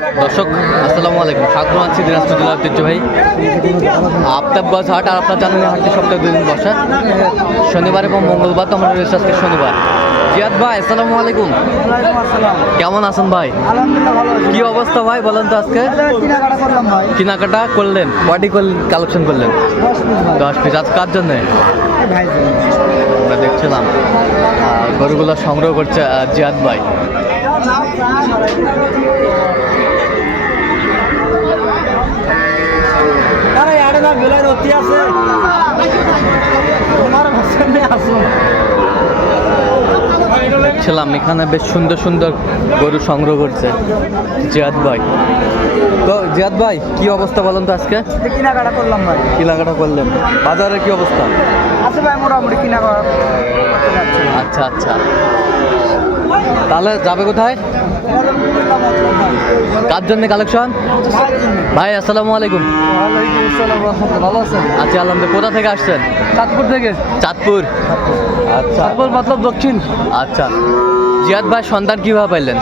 দর্শক, আসসালামু আলাইকুম। স্বাগত আছি দিনাজপুর জেলার ঐতিহ্যবাহী আফতাবগঞ্জ হাট আর আপনার জানেন হাটটি সপ্তাহে দুই দিন বসা। শনিবার এবং মঙ্গলবার তো আমরা রয়েছে আজকে শনিবার। জিয়াদ ভাই, আসসালামু আলাইকুম। কেমন আছেন ভাই? কি অবস্থা ভাই, বলেন তো আজকে? কেনাকাটা ভাই করলেন বডি কালেকশন করলেন? দশ পিস ভাই আজ কার জন্যে? আমরা দেখছিলাম গরুগুলো সংগ্রহ করছে জিয়াদ ভাই। দেখছিলাম এখানে বেশ সুন্দর সুন্দর গরু সংগ্রহ করছে। জিয়াদ ভাই। তো জিয়াদ ভাই কি অবস্থা বলেন তো আজকে? কেনাকাটা করলাম ভাই। কেনাকাটা করলেন। বাজারের কি অবস্থা? আছে ভাই মোটামুটি কেনাকাটা আচ্ছা আচ্ছা। তাহলে যাবে কোথায়? কার জন্য কালেকশন ভাই আসসালামু আলাইকুম। ভালো আছেন? আচ্ছা আলহামদুলিল্লাহ। কোথা থেকে আসছেন? চাঁদপুর থেকে। চাঁদপুর আচ্ছা। চাঁদপুর মতলব দক্ষিণ। আচ্ছা। জিয়াদ ভাই সন্তান কীভাবে পাইলেন?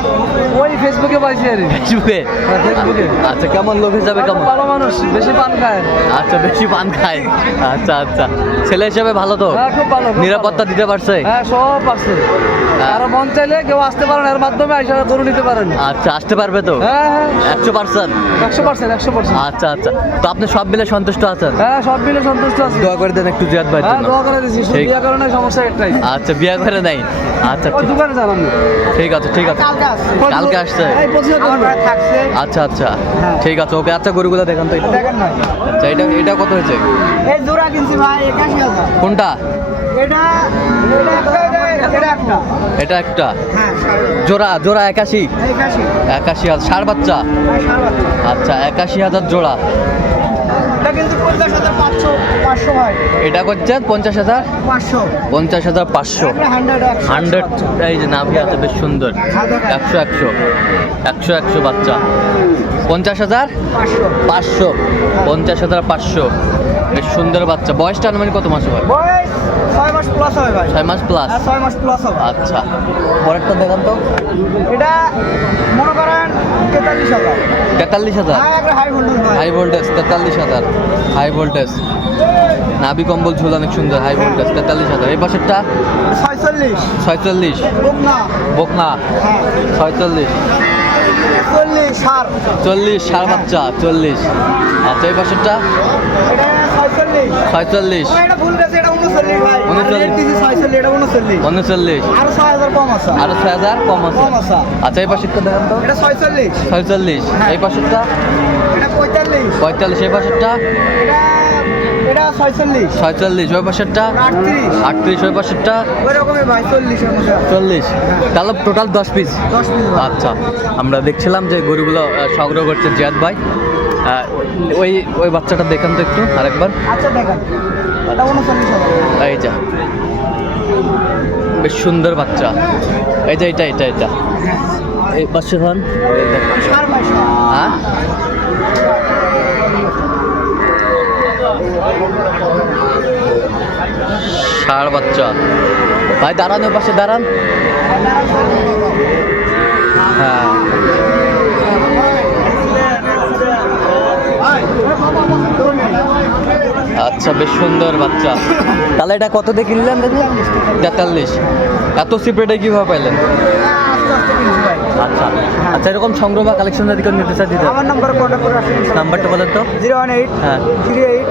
ওই ফেসবুকে পাইছি আর ফেসবুকে হ্যাঁ, ফেসবুকে। আচ্ছা কেমন লোক হিসাবে কেমন? ভালো মানুষ বেশি পান খায়। আচ্ছা বেশি পান খায়। আচ্ছা আচ্ছা। ছেলে হিসাবে ভালো তো? হ্যাঁ খুব ভালো নিরাপত্তা দিতে পারছে? হ্যাঁ সব পারছে। আরও মন চাইলে কেউ আসতে পারেন এর মাধ্যমে আইসা গরু নিতে পারেন। আচ্ছা আসতে পারবে তো? হ্যাঁ হ্যাঁ। একশো পার্সেন্ট? একশো পার্সেন্ট একশো পার্সেন্ট। আচ্ছা আচ্ছা। তো আপনি সব মিলে সন্তুষ্ট আছেন? হ্যাঁ সব মিলে সন্তুষ্ট আছে। দোয়া করে দেন একটু জিয়াদ ভাইয়ের হ্যাঁ দোয়া করে ঠিক। বিয়ে কারণে সমস্যা একটাই। আচ্ছা বিয়া করে নাই। আচ্ছা দোকানে যাবেন ঠিক আছে ঠিক আছে। কালকে আসছে। আচ্ছা আচ্ছা। হ্যাঁ। ঠিক আছে ওকে আচ্ছা গরুগুলো দেখান তো আচ্ছা এটা এটা কত হয়েছে? কোনটা? এটা একটা হ্যাঁ। জোড়া জোড়া একাশি? একাশি। হাজার ষাট বাচ্চা? হ্যাঁ বাচ্চা। আচ্ছা একাশি হাজার জোড়া। পঞ্চাশ হাজার পাঁচশো পাঁচশো ভাই এটা করছে পঞ্চাশ হাজার? পাঁচশো। পঞ্চাশ হাজার পাঁচশো। হান্ড্রেড এই যে নাভি আছে বেশ সুন্দর। একশো একশো। একশো একশো বাচ্চা। পঞ্চাশ হাজার? পাঁচশো। পঞ্চাশ হাজার পাঁচশো। বেশ সুন্দর বাচ্চা। বয়সটা আনুমানিক কত মাস হয়? বয়স হবে ভাই। ছয় মাস প্লাস হ্যাঁ ছয় মাস প্লাস হবে। আচ্ছা। পরেরটা দেখান তো। এটা মনে করেন তেতাল্লিশ হাজার। তেতাল্লিশ হাজার? হ্যাঁ হাই ভোল্টেজ হাই ভোল্টেজ তেতাল্লিশ হাজার। হাই ভোল্টেজ কম্বল ঝুল অনেক সুন্দর হাই ভোল্টেজ তেতাল্লিশ হাজার। এই পাশেরটা? ছয়চল্লিশ। ছয়চল্লিশ। বকনা। হ্যাঁ। ছয়চল্লিশ। চল্লিশ সার। চল্লিশ বাচ্চা চল্লিশ। আচ্ছা এই পাশেরটা? ছয়চল্লিশ। ছয়চল্লিশ। উনচল্লিশ। আরও ছয় হাজার কম আছে। আরও ছয় হাজার কম আছে। আচ্ছা এই পাশেরটা দেখান তো। এটা ছয়চল্লিশ। ছয়চল্লিশ। হ্যাঁ। এই পাশেরটা? এটা পঁয়তাল্লিশ। পঁয়তাল্লিশ। এই পাশেরটা? এটা এটা ছয়চল্লিশ। ছয়চল্লিশ। ওই পাশেরটা? আটত্রিশ। আটত্রিশ। ওই পাশেরটা? ওই রকমের ভাই চল্লিশের চল্লিশ। তাহলে টোটাল দশ পিস দশ পিস আচ্ছা। আমরা দেখছিলাম যে গরুগুলো সংগ্রহ করছে জিয়াদ ভাই। ওই ওই বাচ্চাটা দেখান তো একটু আরেকবার। আচ্ছা দেখেন। এই যা। বেশ সুন্দর বাচ্চা। এই যে এটা এটা এটা। এই পাশে হন। হ্যাঁ? ষাড় বাচ্চা। ভাই দাঁড়ান ওই পাশে দাঁড়ান। বেশ সুন্দর বাচ্চা তাহলে এটা কত দিয়ে কিনলেন তেতাল্লিশ এত চিপ রেটে কীভাবে পাইলেন আচ্ছা আচ্ছা এরকম সংগ্রহ বা কালেকশন নিতে চাই দিতে আমার নাম্বার নাম্বারটা বলেন zero one eight three eight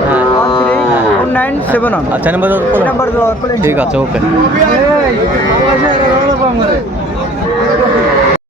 one nine seven one আচ্ছা নাম্বার নাম্বার ঠিক আছে ওকে